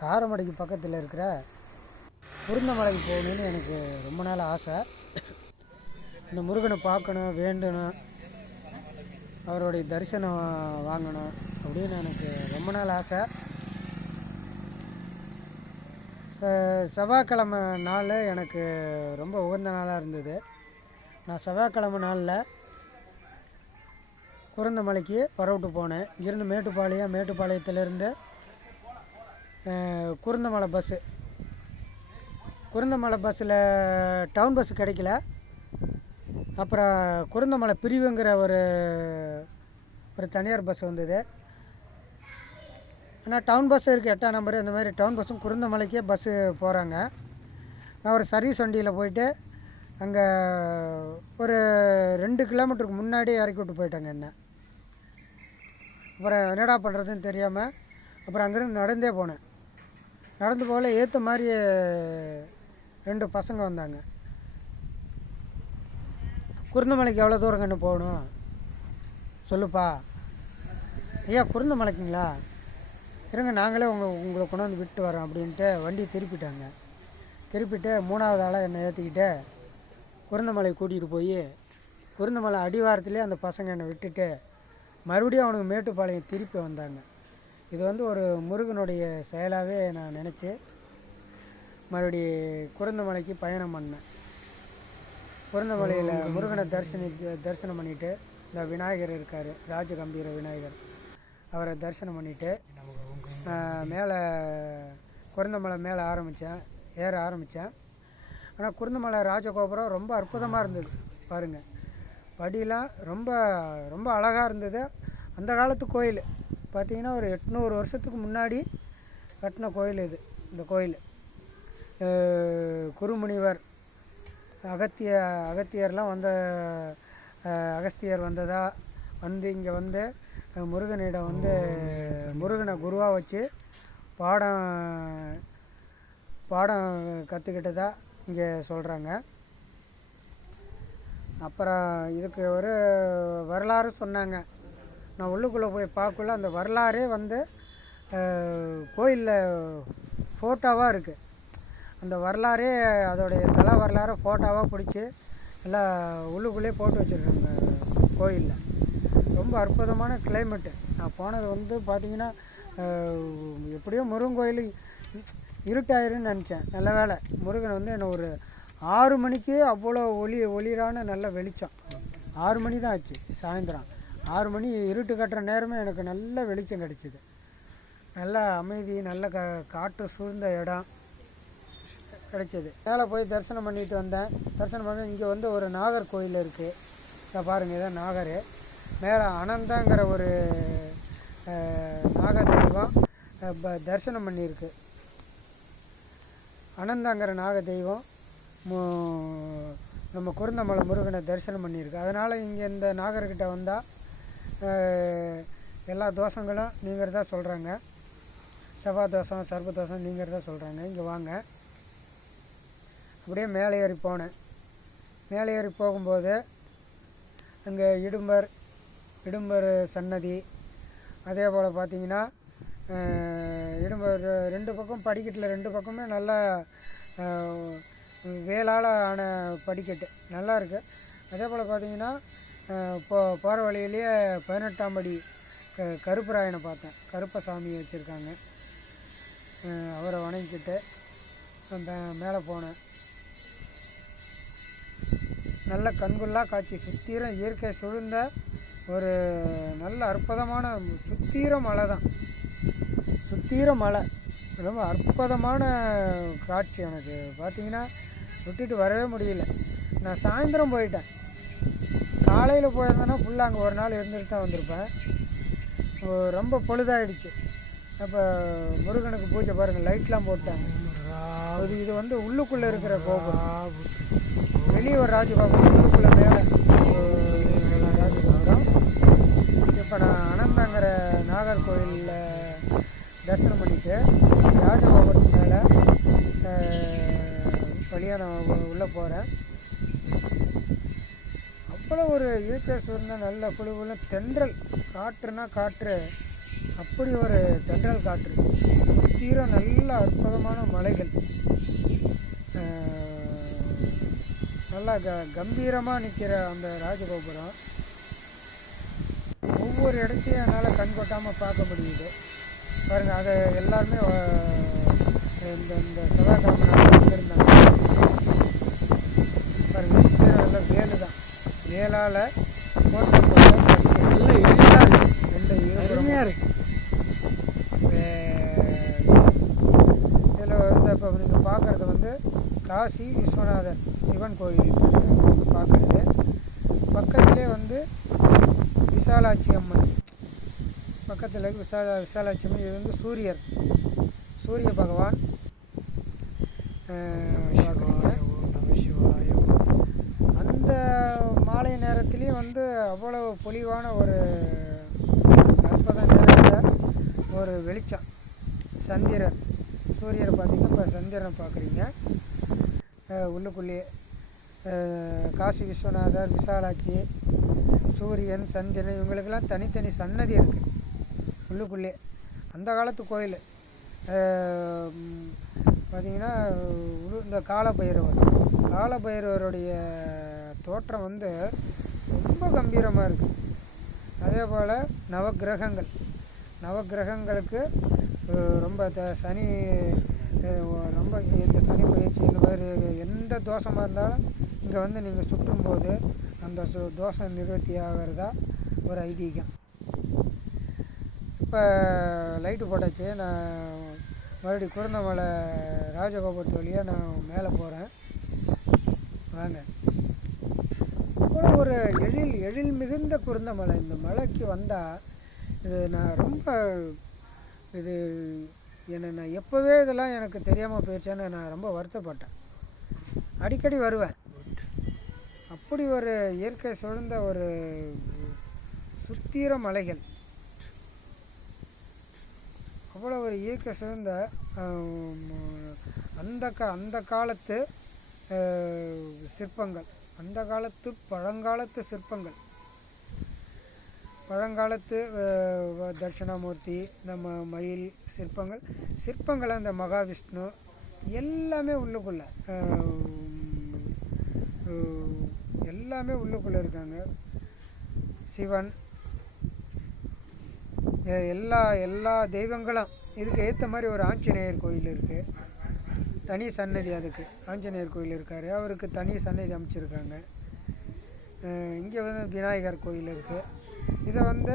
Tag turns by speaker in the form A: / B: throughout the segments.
A: காரமடைக்கு பக்கத்தில் இருக்கிற குருந்தமலைக்கு போகணுன்னு எனக்கு ரொம்ப நாள் ஆசை. இந்த முருகனை பார்க்கணும் வேண்டணும் அவருடைய தரிசனம் வாங்கணும் அப்படின்னு எனக்கு ரொம்ப நாள் ஆசை. ச செவ்வாய்க்கிழமை நாள் எனக்கு ரொம்ப உகந்த நாளாக இருந்தது. நான் செவ்வாய்க்கிழமை நாளில் குருந்தமலைக்கு புறப்பட்டு போனேன். இங்கேருந்து மேட்டுப்பாளையம் மேட்டுப்பாளையத்துலேருந்து குருந்தமலை பஸ்ஸு குருந்தமலை பஸ்ஸில் டவுன் பஸ் கிடைக்கல. அப்புறம் குருந்தமலை பிரிவுங்கிற ஒரு ஒரு தனியார் பஸ் வந்தது. ஆனால் டவுன் பஸ் இருக்குது எட்டாம் நம்பர் இந்த மாதிரி டவுன் பஸ்ஸும் குருந்தமலைக்கே பஸ்ஸு போகிறாங்க நான் ஒரு சர்வீஸ் வண்டியில் போயிட்டு அங்கே ஒரு ரெண்டு கிலோமீட்டருக்கு முன்னாடியே இறக்கி விட்டு போயிட்டாங்க என்ன. அப்புறம் என்னடா பண்ணுறதுன்னு தெரியாமல் அப்புறம் அங்கேருந்து நடந்தே போனேன். நடந்து போகல ஏற்ற மாதிரி ரெண்டு பசங்க வந்தாங்க. குருந்தமலைக்கு எவ்வளோ தூரம் கண்டு போகணும்? சொல்லுப்பா. ஐயா குருந்தமலைக்குங்களா? இருங்க நாங்களே உங்கள் உங்களை கொண்டு வந்து விட்டு வரோம் அப்படின்ட்டு வண்டியை திருப்பிட்டாங்க. திருப்பிட்டு மூணாவது ஆளாக என்னை ஏற்றிக்கிட்டு குருந்தமலை கூட்டிகிட்டு போய் குருந்தமலை அடிவாரத்துலேயே அந்த பசங்க என்னை விட்டுட்டு மறுபடியும் அவனுக்கு மேட்டுப்பாளையம் திருப்பி வந்தாங்க. இது வந்து ஒரு முருகனுடைய செயலாகவே நான் நினச்சி மறுபடி குருந்தமலைக்கு பயணம் பண்ணேன். குருந்தமலையில் முருகனை. தரிசனி தரிசனம் பண்ணிவிட்டு இந்த விநாயகர் இருக்கார் ராஜகம்பீர விநாயகர். அவரை தரிசனம் பண்ணிவிட்டு மேலே குருந்தமலை மேலே ஆரம்பித்தேன் ஏற ஆரம்பித்தேன் ஆனால் குருந்தமலை ராஜகோபுரம் ரொம்ப அற்புதமாக இருந்தது பாருங்கள் படியெலாம் ரொம்ப ரொம்ப அழகாக இருந்தது. அந்த காலத்து கோயில். பார்த்தீங்கன்னா ஒரு எட்நூறு வருஷத்துக்கு முன்னாடி கட்டின கோயில் இது இந்த கோயில். குருமுனிவர் அகத்திய அகத்தியர்லாம் வந்த அகஸ்தியர் வந்ததா வந்து இங்கே வந்து முருகனிடம் வந்து முருகனை குருவாக வச்சு பாடம் பாடம் கற்றுக்கிட்டதா இங்கே சொல்கிறாங்க அப்புறம் இதுக்கு ஒரு வரலாறு சொன்னாங்க. நான் உள்ளுக்குள்ளே போய் பார்க்கக்குள்ள அந்த வரலாறே வந்து கோயிலில் ஃபோட்டோவாக இருக்குது அந்த வரலாறே அதோடைய தலை வரலாறை ஃபோட்டோவாக பிடிச்சி எல்லாம் உள்ளுக்குள்ளேயே போட்டு வச்சுருக்காங்க கோயிலில். ரொம்ப அற்புதமான கிளைமேட்டு நான் போனது வந்து பார்த்திங்கன்னா எப்படியோ முருகன் கோயில் இருட்டாயிருன்னு நினச்சேன். நல்ல வேளை. முருகன் வந்து என்னை ஒரு ஆறு மணிக்கு அவ்வளோ ஒளி ஒளிரான நல்ல வெளிச்சம். ஆறு மணி தான் ஆச்சு சாயந்தரம். ஆறு மணி இருட்டு கட்டுற நேரமே எனக்கு நல்ல வெளிச்சம் கிடச்சிது. நல்ல அமைதி நல்ல கா காற்று சூழ்ந்த இடம் கிடச்சிது. மேலே போய் தரிசனம் பண்ணிட்டு வந்தேன். தரிசனம் பண்ண இங்கே வந்து ஒரு நாகர் கோயில் இருக்குது இதை பாருங்கள் இதான் நாகர். மேலே அனந்தாங்கிற ஒரு நாகர் தெய்வம் ப- தரிசனம் பண்ணியிருக்கு. அனந்தாங்கிற நாக தெய்வம் நம்ம குருந்தமலை முருகனை தரிசனம் பண்ணியிருக்கு. அதனால் இங்கே இந்த நாகர்கிட்ட வந்தால் எல்லா தோஷங்களும் நீங்கிறதா சொல்கிறாங்க செவ்வாய் தோஷம் சர்ப்ப தோஷம் நீங்கிறதா சொல்கிறாங்க இங்கே வாங்க. அப்படியே மேலே ஏறி போனேன். மேலே ஏறி போகும்போது அங்கே இடும்பர் இடும்பர் சன்னதி. அதே போல் பார்த்தீங்கன்னா இடும்பர் ரெண்டு பக்கம் படிக்கட்டில் ரெண்டு பக்கமே நல்லா அஹ், வேலால் ஆன படிக்கட்டு. நல்லா இருக்குது அதே போல் பார்த்தீங்கன்னா போ போகிற வழியிலேயே பதினெட்டாம் படி க கருப்பராயனை பார்த்தேன். கருப்பசாமி வச்சுருக்காங்க. அவரை வணங்கிக்கிட்டு மேலே போனேன். நல்ல கண்கொள்ளா காட்சி சுத்தீரம் இயற்கை சூழ்ந்த ஒரு நல்ல அற்புதமான சுத்தீர மலை தான். சுத்தீர மலை. ரொம்ப அற்புதமான காட்சி எனக்கு. பார்த்தீங்கன்னா விட்டுட்டு வரவே முடியல. நான் சாயந்தரம் போயிட்டேன். காலையில் போயிருந்தேன்னா ஃபுல்லாக அங்கே ஒரு நாள் இருந்துட்டு தான் வந்திருப்பேன். ரொம்ப பொழுதாயிடுச்சு. அப்போ முருகனுக்கு பூஜை பாருங்கள் லைட்லாம் போட்டாங்க. அது இது வந்து உள்ளுக்குள்ளே இருக்கிற கோபுரம். வெளியே ஒரு ராஜகோபுரம் உள்ளுக்குள்ளே மேலே ராஜகோபுரம். இப்போ நான் அனந்தாங்கிற நாகர்கோவிலில் தரிசனம் பண்ணிட்டு ராஜகோபுரத்து மேலே வழியாக நான் உள்ளே போகிறேன் அவ்வளோ ஒரு இயற்கை சூழ்நிலை நல்ல குழுவில் தென்றல் காற்றுனா காற்று. அப்படி ஒரு தென்றல் காற்று. சுத்தீரம் நல்ல அற்புதமான மலைகள். நல்லா க கம்பீரமாக நிற்கிற அந்த ராஜகோபுரம். ஒவ்வொரு இடத்தையும் என்னால் கண் கொட்டாமல் பார்க்க முடியுது. பாருங்கள் அதை எல்லாருமே இந்த இந்த செவ்வாய்க்கிழமை நாள் வந்திருந்தாங்க. பாருங்கள் நல்ல வேலு தான் வேலால் போர்த்தப்பட்ட படிக்கட்டு.
B: நல்ல எளிதாக இருக்கு
A: ரெண்டு இருபுறமும்.
B: அருமையாக இருக்கு.
A: இதில் வந்து இப்போ நீங்கள் பார்க்குறது வந்து காசி விஸ்வநாதர் சிவன் கோயில் பார்க்குறது பக்கத்திலே வந்து விசாலாட்சி அம்மன். பக்கத்தில் விசால விசாலாட்சி அம்மன் இது வந்து சூரியர். சூரிய பகவான் அஹ், பார்க்குறீங்க
B: ஓம் நம சிவாய
A: அந்த மாலை நேரத்துலேயும் வந்து அவ்வளவு பொலிவான ஒரு அற்புதம் நிறைந்த ஒரு வெளிச்சம். சந்திரன். சூரியனை பார்த்தீங்கன்னா இப்போ சந்திரனை பார்க்குறீங்க. உள்ளுக்குள்ளேயே காசி விஸ்வநாதர் விசாலாட்சி சூரியன் சந்திரன் இவங்களுக்கெல்லாம் தனித்தனி சன்னதி இருக்குது உள்ளுக்குள்ளே. அந்த காலத்து கோயில். பார்த்திங்கன்னா உரு- இந்த காலபைரவர். காலபைரவருடைய தோற்றம் வந்து ரொம்ப கம்பீரமாக இருக்குது அதே போல் நவக்கிரகங்கள். நவக்கிரகங்களுக்கு ரொம்ப த சனி ரொம்ப இந்த சனி பயிற்சி இந்த மாதிரி எந்த தோஷமாக இருந்தாலும் இங்கே வந்து நீங்கள் சுற்றும்போது அந்த சு தோஷம் நிவர்த்தி ஆகிறதா ஒரு ஐதீகம். இப்போ லைட்டு போட்டாச்சு. நான் மறுபடி குருந்தமலை ராஜகோபுரத்து வழியாக நான் மேலே போகிறேன் வாங்க. ஒரு எழில் எழில் மிகுந்த குருந்தமலை இந்த மலைக்கு வந்தால் இது நான் ரொம்ப இது என்ன நான் எப்போவே இதெல்லாம் எனக்கு தெரியாமல் போயிடுச்சேன்னு நான் ரொம்ப வருத்தப்பட்டேன். அடிக்கடி வருவேன். அப்படி ஒரு இயற்கை சூழ்ந்த ஒரு சுத்தீர மலைகள். அவ்வளோ ஒரு இயற்கை சூழ்ந்த அந்த கா அந்த காலத்து சிற்பங்கள். அந்த காலத்து பழங்காலத்து சிற்பங்கள். பழங்காலத்து அஹ், இந்த தட்சிணாமூர்த்தி நம்ம மயில் சிற்பங்கள் சிற்பங்கள் அந்த மகாவிஷ்ணு எல்லாமே உள்ளுக்குள்ள எல்லாமே உள்ளுக்குள்ளே இருக்காங்க. சிவன் எல்லா எல்லா தெய்வங்களும். இதுக்கு ஏற்ற மாதிரி ஒரு ஆஞ்சநேயர் கோயில் இருக்குது தனி சன்னதி அதுக்கு. ஆஞ்சநேயர் கோயில் இருக்கார். அவருக்கு தனி சன்னதி அமைச்சிருக்காங்க. இங்கே வந்து விநாயகர் கோயில் இருக்குது இதை வந்து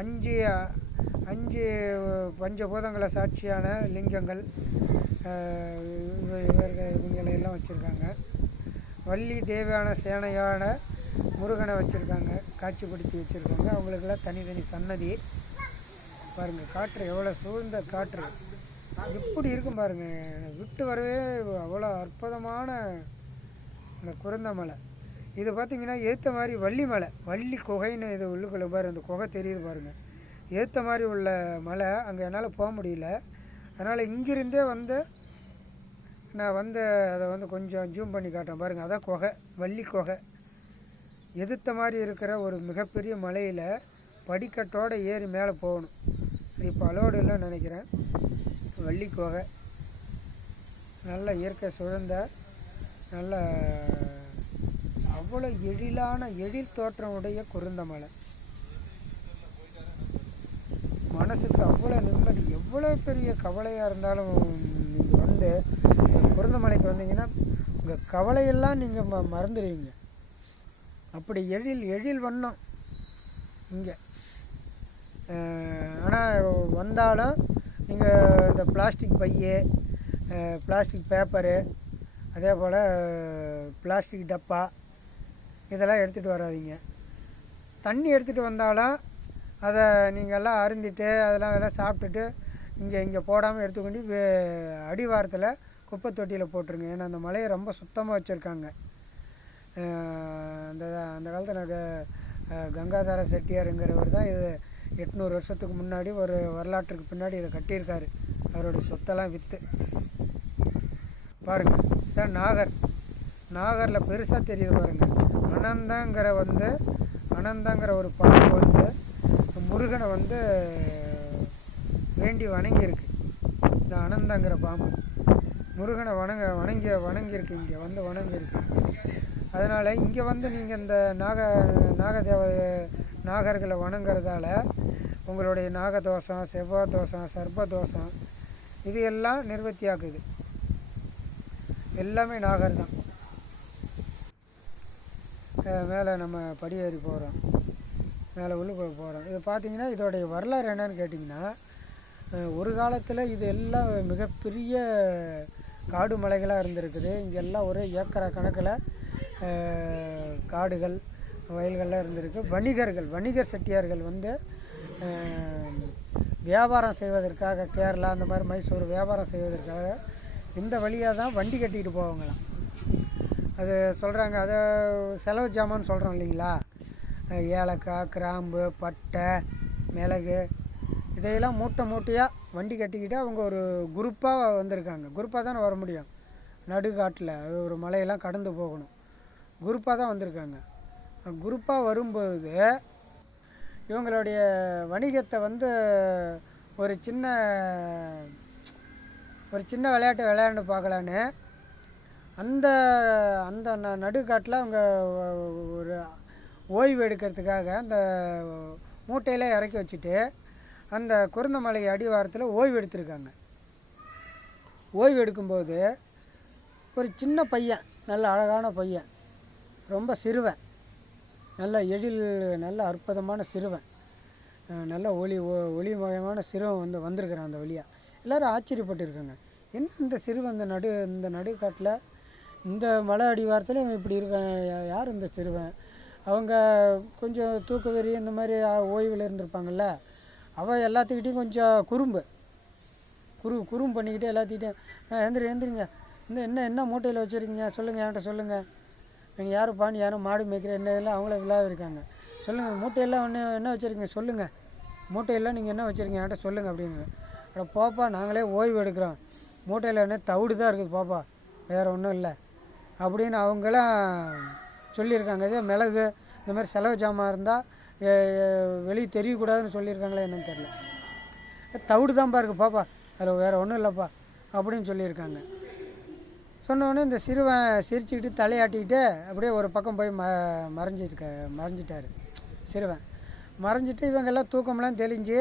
A: அஞ்சு அஞ்சு பஞ்சபூதங்களை சாட்சியான லிங்கங்கள் இவர்கள் இவங்களை எல்லாம் வச்சுருக்காங்க. வள்ளி தேவையான சேனையான முருகனை வச்சுருக்காங்க. காட்சிப்படுத்தி வச்சுருக்காங்க. அவங்களுக்கெல்லாம் தனித்தனி சன்னதி. பாருங்கள் காற்று எவ்வளோ சூழ்ந்த காற்று. எப்படி இருக்கும் பாருங்கள் விட்டு வரவே அவ்வளோ அற்புதமான இந்த குருந்தமலை இது பார்த்திங்கன்னா ஏற்ற மாதிரி வள்ளி மலை. வள்ளி குகைன்னு இது உள்ளுக்குள்ளே பாரு அந்த குகை தெரியுது பாருங்கள் ஏற்ற மாதிரி உள்ள மலை அங்கே என்னால் போக முடியல. அதனால் இங்கிருந்தே வந்து நான் வந்து அதை வந்து கொஞ்சம் ஜூம் பண்ணி காட்டுறேன் பாருங்கள் அதான் குகை வள்ளி குகை. எதிர்த்த மாதிரி இருக்கிற ஒரு மிகப்பெரிய மலையில் படிக்கட்டோடு ஏறி மேலே போகணும். அது இப்போ அலோடு இல்லைன்னு நினைக்கிறேன். வள்ளிக்கோகை நல்ல இயற்கை சுழந்த நல்ல அவ்வளோ எழிலான எழில் தோற்றம் உடைய குருந்தமலை மனசுக்கு அவ்வளோ நிம்மதி எவ்வளோ பெரிய கவலையாக இருந்தாலும் நீங்கள் வந்து குருந்தமலைக்கு வந்தீங்கன்னா உங்கள் கவலையெல்லாம் நீங்கள் ம மறந்துடுவீங்க அப்படி எழில் எழில் வண்ணம் இங்கே. ஆனால் வந்தாலும் நீங்கள் இந்த பிளாஸ்டிக் பைய பிளாஸ்டிக் பேப்பரு அதே போல் பிளாஸ்டிக் டப்பா இதெல்லாம் எடுத்துகிட்டு வராதீங்க. தண்ணி எடுத்துகிட்டு வந்தாலும் அதை நீங்கள் எல்லாம் அருந்திட்டு அதெல்லாம் எல்லாம் சாப்பிட்டுட்டு இங்கே இங்கே போடாமல் எடுத்துக்கொண்டு அடிவாரத்தில் குப்பை தொட்டியில் போட்டுருங்க. ஏன்னா அந்த மலையை ரொம்ப சுத்தமாக வச்சுருக்காங்க. அந்த அந்த காலத்தில் நாங்கள் கங்காதர செட்டியாருங்கிறவர் தான் இது எட்நூறு வருஷத்துக்கு முன்னாடி ஒரு வரலாற்றுக்கு பின்னாடி இதை கட்டியிருக்காரு. அவருடைய சொத்தெல்லாம் விற்று பாருங்கள் இதான் நாகர். நாகரில் பெருசாக தெரியுது பாருங்கள் அனந்தங்கிற வந்து அனந்தங்கிற ஒரு பாம்பு வந்து முருகனை வந்து வேண்டி வணங்கியிருக்கு. இந்த அனந்தங்கிற பாம்பு. முருகனை வணங்க வணங்கி வணங்கியிருக்கு இங்கே வந்து வணங்கியிருக்கு. அதனால் இங்கே வந்து நீங்கள் இந்த நாக நாகதேவ நாகர்களை வணங்குறதால உங்களுடைய நாகதோஷம் செவ்வாய் தோஷம் சர்ப்ப இது எல்லாம் நிர்வத்தியாக்குது. எல்லாமே நாகர் தான். மேலே நம்ம படியேறி போகிறோம் மேலே உள்ளுக்குள்ள போகிறோம் இது பார்த்தீங்கன்னா இதோடைய வரலாறு என்னன்னு கேட்டிங்கன்னா ஒரு காலத்தில் இது எல்லாம் மிகப்பெரிய காடு மலைகளாக இருந்திருக்குது. இங்கே எல்லாம் ஒரே ஏக்கரா கணக்கில் காடுகள் வயல்கள்லாம் இருந்திருக்கு. வணிகர்கள் வணிகர் செட்டியார்கள் வந்து வியாபாரம் செய்வதற்காக கேரளா அந்த மாதிரி மைசூர் வியாபாரம் செய்வதற்காக இந்த வழியாக தான் வண்டி கட்டிக்கிட்டு போவாங்களாம். அது சொல்கிறாங்க அதை செலவு ஜாமான்னு சொல்கிறோம் இல்லைங்களா? ஏலக்காய் கிராம்பு பட்டை மிளகு இதையெல்லாம் மூட்டை மூட்டையாக வண்டி கட்டிக்கிட்டு அவங்க ஒரு குரூப்பாக வந்திருக்காங்க. குரூப்பாக தானே வர முடியும். நடுகாட்டில் அது ஒரு மலையெல்லாம் கடந்து போகணும். குரூப்பாக தான் வந்திருக்காங்க. குரூப்பாக வரும்போது இவங்களுடைய வணிகத்தை வந்து ஒரு சின்ன ஒரு சின்ன விளையாட்டு விளையாண்டு பார்க்கலான்னு. அந்த அந்த ந நடுக்காட்டில் அவங்க ஒரு ஓய்வு எடுக்கிறதுக்காக அந்த மூட்டையில் இறக்கி வச்சுட்டு அந்த குருந்தமலை அடிவாரத்தில் ஓய்வு எடுத்திருக்காங்க. ஓய்வு எடுக்கும்போது ஒரு சின்ன பையன் நல்ல அழகான பையன் ரொம்ப சிறுவன். நல்ல எழில் நல்ல அற்புதமான சிறுவன். நல்ல ஒளி ஒ- ஒளிமயமான சிறுவன் வந்து வந்திருக்கிறான் அந்த வழியாக எல்லோரும் ஆச்சரியப்பட்டிருக்காங்க. என்ன இந்த சிறுவன் இந்த நடு இந்த நடுக்காட்டில்? இந்த மலை அடிவாரத்தில் இவன் இப்படி இருக்கான் யார் இந்த சிறுவன்? அவங்க கொஞ்சம் தூக்க வெறி இந்த மாதிரி ஓய்வில் இருந்திருப்பாங்கல்ல? அவள் எல்லாத்துக்கிட்டையும் கொஞ்சம் குறும்பு. குறு குறும்பு பண்ணிக்கிட்டே எல்லாத்துக்கிட்டேயும் எந்திரி எந்திரிங்க. இந்த என்ன என்ன மூட்டையில் வச்சுருக்கீங்க? சொல்லுங்கள் என்கிட்ட சொல்லுங்கள் நீங்கள் யாரும் பாண்டி யாரும் மாடு மேய்க்கிற என்ன இதெல்லாம் அவங்கள விழாவே இருக்காங்க. சொல்லுங்கள் மூட்டையெல்லாம் ஒன்று என்ன வச்சுருக்கீங்க? சொல்லுங்கள் மூட்டையெல்லாம் நீங்கள் என்ன வச்சுருக்கீங்க? என்கிட்ட சொல்லுங்கள் அப்படின்னு அட போப்பா நாங்களே ஓய்வு எடுக்கிறோம். மூட்டையில் என்ன தவிடு தான் இருக்குது போப்பா. வேறு ஒன்றும் இல்லை. அப்படின்னு அவங்களாம் சொல்லியிருக்காங்க. இதே மிளகு இந்த மாதிரி செலவு ஜாமான் இருந்தால் வெளியே தெரியக்கூடாதுன்னு சொல்லியிருக்காங்களே என்னன்னு தெரில தவிடு தான்ப்பா இருக்குது பாப்பா. அதில் வேறு ஒன்றும் இல்லைப்பா. அப்படின்னு சொல்லியிருக்காங்க. சொன்னோடனே இந்த சிறுவன் சிரிச்சுக்கிட்டு தலையாட்டிக்கிட்டு அப்படியே ஒரு பக்கம் போய் ம மறைஞ்சிருக்க மறைஞ்சிட்டார். சிறுவன். மறைஞ்சிட்டு இவங்கெல்லாம் தூக்கமெல்லாம் தெளிஞ்சு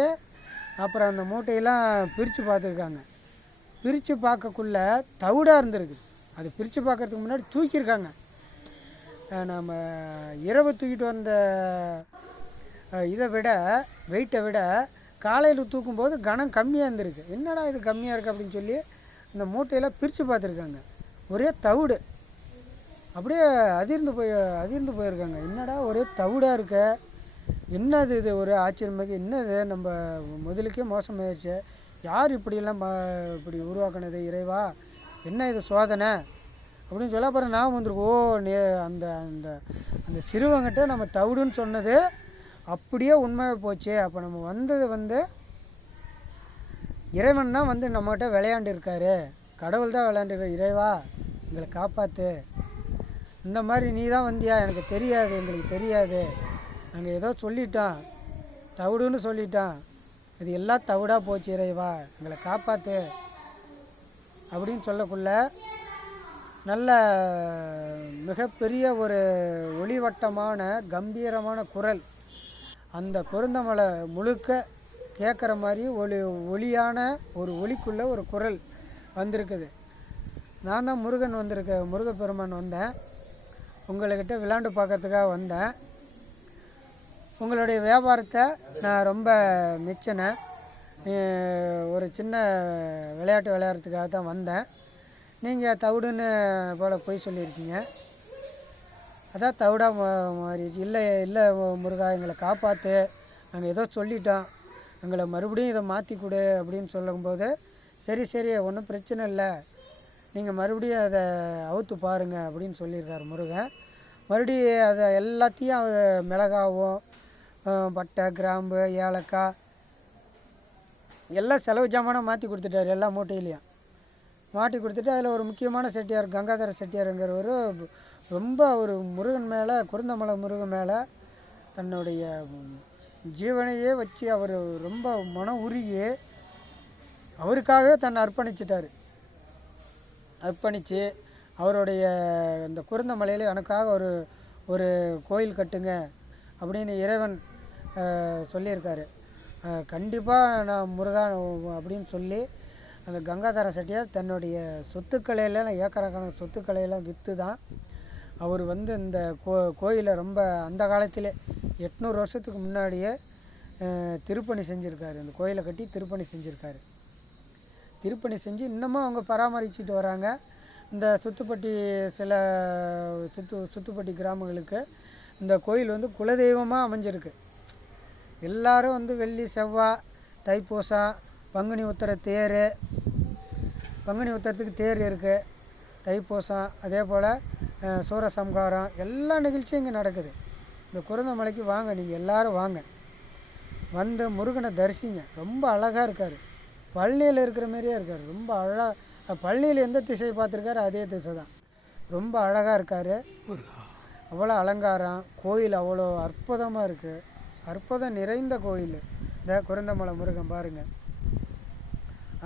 A: அப்புறம் அந்த மூட்டையெல்லாம் பிரித்து பார்த்துருக்காங்க. பிரித்து பார்க்கக்குள்ள தவிடாக இருந்திருக்கு. அது பிரித்து பார்க்கறதுக்கு முன்னாடி தூக்கியிருக்காங்க. நம்ம இரவு தூக்கிட்டு வந்த இதை விட வெயிட்டை விட காலையில் தூக்கும்போது கனம் கம்மியாக இருந்திருக்கு. என்னடா இது கம்மியாக இருக்குது அப்படின்னு சொல்லி இந்த மூட்டையெல்லாம் பிரித்து பார்த்துருக்காங்க. ஒரே தவிடு. அப்படியே அதிர்ந்து போய் அதிர்ந்து போயிருக்காங்க. என்னடா ஒரே தவிடாக இருக்க? என்னது இது? ஒரு ஆச்சரியமாக என்னது? நம்ம முதலுக்கே மோசமாயிடுச்சு யார் இப்படியெல்லாம் இப்படி உருவாக்கினது? இறைவா என்ன இது சோதனை? அப்படின்னு சொல்ல அப்புறம் நான் வந்திருக்கு ஓ நே அந்த அந்த அந்த சிறுவங்கிட்ட நம்ம தவிடுன்னு சொன்னது அப்படியே உண்மையாக போச்சு. அப்போ நம்ம வந்தது வந்து இறைவன் தான் வந்து நம்மகிட்ட விளையாண்டுருக்காரு. கடவுள் தான் விளையாண்டுருக்காரு. இறைவா எங்களை காப்பாற்று இந்த மாதிரி நீ தான் வந்தியா? எனக்கு தெரியாது எங்களுக்கு தெரியாது. நாங்கள் ஏதோ சொல்லிட்டோம். தவிடுன்னு சொல்லிட்டோம். இது எல்லாம் தவிடாக போச்சு இறைவா. எங்களை காப்பாற்று அப்படின்னு சொல்லக்குள்ள நல்ல மிகப்பெரிய ஒரு ஒளிவட்டமான கம்பீரமான குரல். அந்த குருந்தமலை முழுக்க கேட்குற மாதிரி ஒளி ஒளியான ஒரு ஒளிக்குள்ளே ஒரு குரல் வந்திருக்குது. நான் தான் முருகன் வந்திருக்க முருகப்பெருமான் வந்தேன். உங்கள்கிட்ட விளாண்டு பார்க்கறதுக்காக வந்தேன். உங்களுடைய வியாபாரத்தை நான் ரொம்ப மெச்சினேன். ஒரு சின்ன விளையாட்டு விளையாடுறதுக்காக தான் வந்தேன். நீங்கள் தவிடுன்னு போல் பொய் சொல்லியிருக்கீங்க. அதான் தவிடாக மா- மாறிடுச்சு. இல்லை இல்லை முருகா எங்களை காப்பாற்று நாங்கள் ஏதோ சொல்லிட்டோம். எங்களை மறுபடியும் இதை மாற்றி கொடு அப்படின்னு சொல்லும்போது சரி சரி ஒன்றும் பிரச்சனை இல்லை. நீங்கள் மறுபடியும் அதை அவுத்து பாருங்க அப்படின்னு சொல்லியிருக்காரு முருகன் மறுபடியும் அதை எல்லாத்தையும் மிளகாவும் பட்டை கிராம்பு ஏலக்காய் எல்லாம் செலவு ஜாமானாக மாற்றி கொடுத்துட்டாரு எல்லா மூட்டையிலையும். மாட்டி கொடுத்துட்டு அதில் ஒரு முக்கியமான செட்டியார் கங்காதர செட்டியாருங்கிறவர் ரொம்ப ஒரு முருகன் மேலே குருந்தமலை முருகன் மேலே தன்னுடைய ஜீவனையே வச்சு அவர் ரொம்ப மன உருகி அவருக்காகவே தன்னை அர்ப்பணிச்சிட்டார். அர்ப்பணித்து அவருடைய இந்த குருந்தமலையில் எனக்காக ஒரு ஒரு கோயில் கட்டுங்க அப்படின்னு இறைவன் சொல்லியிருக்காரு. கண்டிப்பாக நான் முருகா அப்படின்னு சொல்லி அந்த கங்காதர செட்டியார் தன்னுடைய சொத்துக்களை எல்லாம் ஏக்கரக்கான சொத்துக்களையெல்லாம் விற்று தான் அவர் வந்து இந்த கோ கோயிலை ரொம்ப அந்த காலத்திலே எட்நூறு வருஷத்துக்கு முன்னாடியே திருப்பணி செஞ்சுருக்காரு. இந்த கோயிலை கட்டி திருப்பணி செஞ்சுருக்காரு. திருப்பணி செஞ்சு இன்னமும் அவங்க பராமரிச்சுட்டு வராங்க. இந்த சுத்துப்பட்டி சில சுத்து சுத்துப்பட்டி கிராமங்களுக்கு இந்த கோயில் வந்து குலதெய்வமாக அமைஞ்சிருக்கு. எல்லாரும் வந்து வெள்ளி செவ்வாய் தைப்பூசம் பங்குனி உத்தர தேர் பங்குனி உத்தரத்துக்கு தேர் இருக்குது தைப்பூசம் அதே போல் சூரசம்ஹாரம் எல்லா நிகழ்ச்சியும் இங்கே நடக்குது. இந்த குருந்தமலைக்கு வாங்க நீங்கள் எல்லாரும் வாங்க. வந்து முருகனை தரிசிங்க. ரொம்ப அழகாக இருக்கார். பழனியில் இருக்கிற மாதிரியே இருக்கார். ரொம்ப அழகாக பழனியில் எந்த திசையை பார்த்துருக்காரு அதே திசை தான். ரொம்ப அழகாக இருக்கார். அவ்வளோ அலங்காரம் கோயில் அவ்வளோ அற்புதமாக இருக்குது அற்புதம் நிறைந்த கோயில். இந்த குருந்தமலை முருகன் பாருங்கள்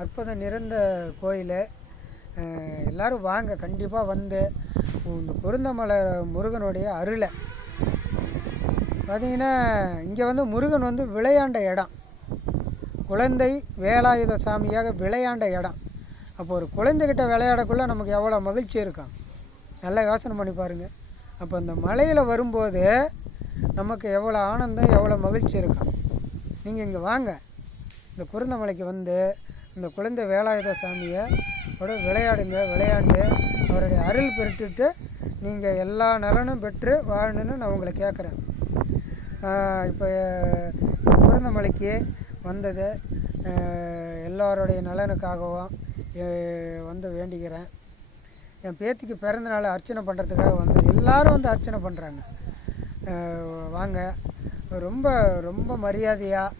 A: அற்புதம் நிறைந்த கோயில். எல்லோரும் எல்லாரும் வாங்க கண்டிப்பாக வந்து. இந்த குருந்தமலை முருகனுடைய அருளை. பார்த்தீங்கன்னா இங்கே வந்து முருகன் வந்து விளையாண்ட இடம். குழந்தை வேலாயுத சாமியாக விளையாண்ட இடம். அப்போ ஒரு குழந்தைகிட்ட விளையாடக்குள்ள நமக்கு எவ்வளோ மகிழ்ச்சி இருக்கும். நல்லா யோசனை பண்ணி பாருங்கள் அப்போ இந்த மலையில் வரும்போது நமக்கு எவ்வளோ ஆனந்தம் எவ்வளோ மகிழ்ச்சி இருக்கும். நீங்கள் இங்கே வாங்க. இந்த குருந்தமலைக்கு வந்து இந்த குழந்தை வேலாயுத சாமியை கூட விளையாடுங்க விளையாண்டு அவருடைய அருள் பெற்றுட்டு நீங்கள் எல்லா நலனும் பெற்று வாழணும்னு நான் உங்களை கேட்குறேன் இப்போ குருந்தமலைக்கு வந்தது எல்லோருடைய நலனுக்காகவும் வந்து வேண்டிக்கிறேன் என் பேத்திக்கு பிறந்த நாள் அர்ச்சனை பண்ணுறதுக்காக வந்து எல்லாரும் வந்து அர்ச்சனை பண்ணுறாங்க வாங்க. ரொம்ப ரொம்ப மரியாதையாக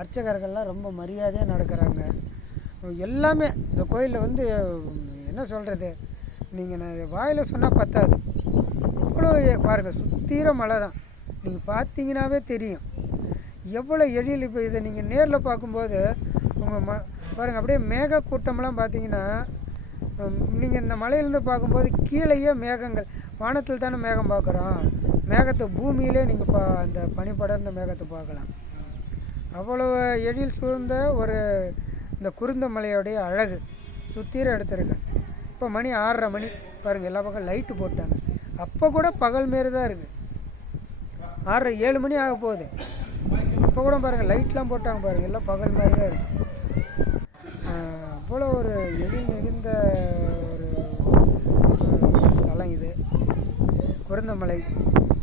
A: அர்ச்சகர்கள்லாம் ரொம்ப மரியாதையாக நடக்கிறாங்க. எல்லாமே இந்த கோயிலில் வந்து என்ன சொல்கிறது நீங்கள் நான் வாயில் சொன்னால் பத்தாது. அவ்வளோ பாருங்கள் சுத்தீர மலை தான் நீங்கள் பார்த்தீங்கன்னாவே தெரியும். எவ்வளோ எழில் இப்போ இதை நீங்கள் நேரில் பார்க்கும்போது உங்கள் ம பாருங்கள் அப்படியே மேக கூட்டம்லாம் பார்த்தீங்கன்னா நீங்கள் இந்த மலையிலேருந்து பார்க்கும்போது கீழேயே மேகங்கள் வானத்தில் தானே மேகம் பார்க்குறோம். மேகத்தை பூமியிலே நீங்கள் பா அந்த பனி படர்ந்த மேகத்தை பார்க்கலாம். அவ்வளோ எழில் சூழ்ந்த ஒரு இந்த குருந்த மலையோடைய அழகு. சுத்தீர எடுத்திருக்கேன் இப்போ மணி ஆறரை மணி. பாருங்கள் எல்லா பக்கம் லைட்டு போட்டாங்க. அப்போ கூட பகல் மாரி தான் இருக்குது ஆறரை ஏழு மணி ஆக போகுது அப்போ கூட பாருங்கள் லைட்லாம் போட்டாங்க பாருங்கள் எல்லாம் பகல் மாதிரி தான் இருக்குது அவ்வளோ ஒரு எழில் மிகுந்த ஒரு ஸ்தலம் இது. குருந்தமலை.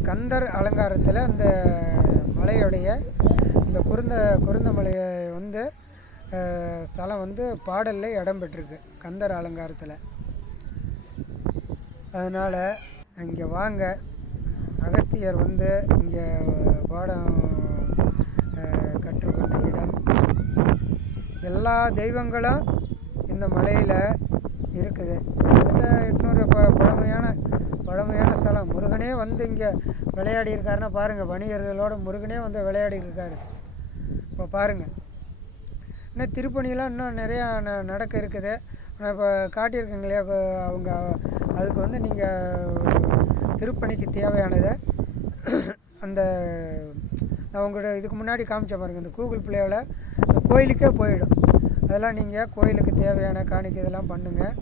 A: கந்தர் அலங்காரத்தில் அந்த மலையுடைய இந்த குருந்த குருந்தமலையை வந்து ஸ்தலம் வந்து பாடலில் இடம் பெற்றிருக்கு கந்தர் அலங்காரத்தில். அதனால் இங்கே வாங்க. அகஸ்தியர் வந்து இங்கே பாடம் எல்லா தெய்வங்களும் இந்த மலையில் இருக்குது. கிட்டத்தட்ட எட்நூறு ப பழமையான பழமையான ஸ்தலம். முருகனே வந்து இங்கே விளையாடி இருக்காருன்னா பாருங்கள் வணிகர்களோட முருகனே வந்து விளையாடி இருக்காரு. இப்போ பாருங்கள் இன்னும் திருப்பணிலாம் இன்னும் நிறையா ந நடக்க இருக்குது. நான் இப்போ காட்டியிருக்கேங்க இல்லையா இப்போ அவங்க அதுக்கு வந்து நீங்கள் திருப்பணிக்கு தேவையானதை அந்த நான் உங்கள்கிட்ட இதுக்கு முன்னாடி காமிச்ச பாருங்கள் இந்த கூகுள் பிளேவில் கோயிலுக்கே போயிடும். அதெல்லாம் நீங்கள் கோயிலுக்கு தேவையான காணிக்கை இதெல்லாம் பண்ணுங்கள்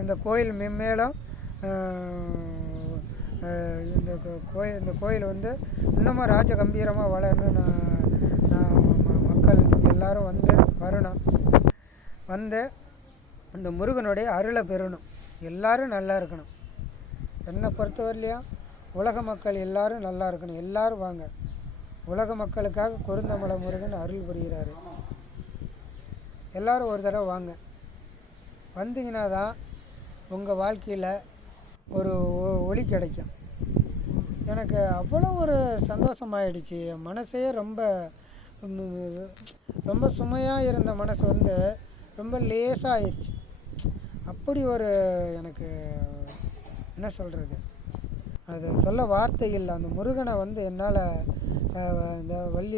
A: இந்த கோயில் மென்மேலும் இந்த கோயில் இந்த கோயில் வந்து இன்னமும் ராஜ கம்பீரமாக நான் நான் மக்கள் நீங்கள் எல்லாரும் வந்து வரணும். வந்து இந்த முருகனுடைய அருளை பெறணும். எல்லோரும் நல்லா இருக்கணும். என்னை பொறுத்தவரையிலையும் உலக மக்கள் எல்லாரும் நல்லா இருக்கணும். எல்லோரும் வாங்க. உலக மக்களுக்காக குருந்தமலை முருகன் அருள் புரிகிறாரு. எல்லோரும் ஒரு தடவை வாங்க. வந்தீங்கன்னா தான் உங்கள் வாழ்க்கையில் ஒரு ஒ- ஒளி கிடைக்கும். எனக்கு அவ்வளோ ஒரு சந்தோஷமாயிடுச்சு. என் மனசே ரொம்ப ரொம்ப சுமையாக இருந்த மனசு வந்து ரொம்ப லேசாக ஆயிடுச்சு அப்படி ஒரு எனக்கு என்ன சொல்கிறது அது சொல்ல வார்த்தை இல்லை. அந்த முருகனை வந்து என்னால் இந்த வள்ளி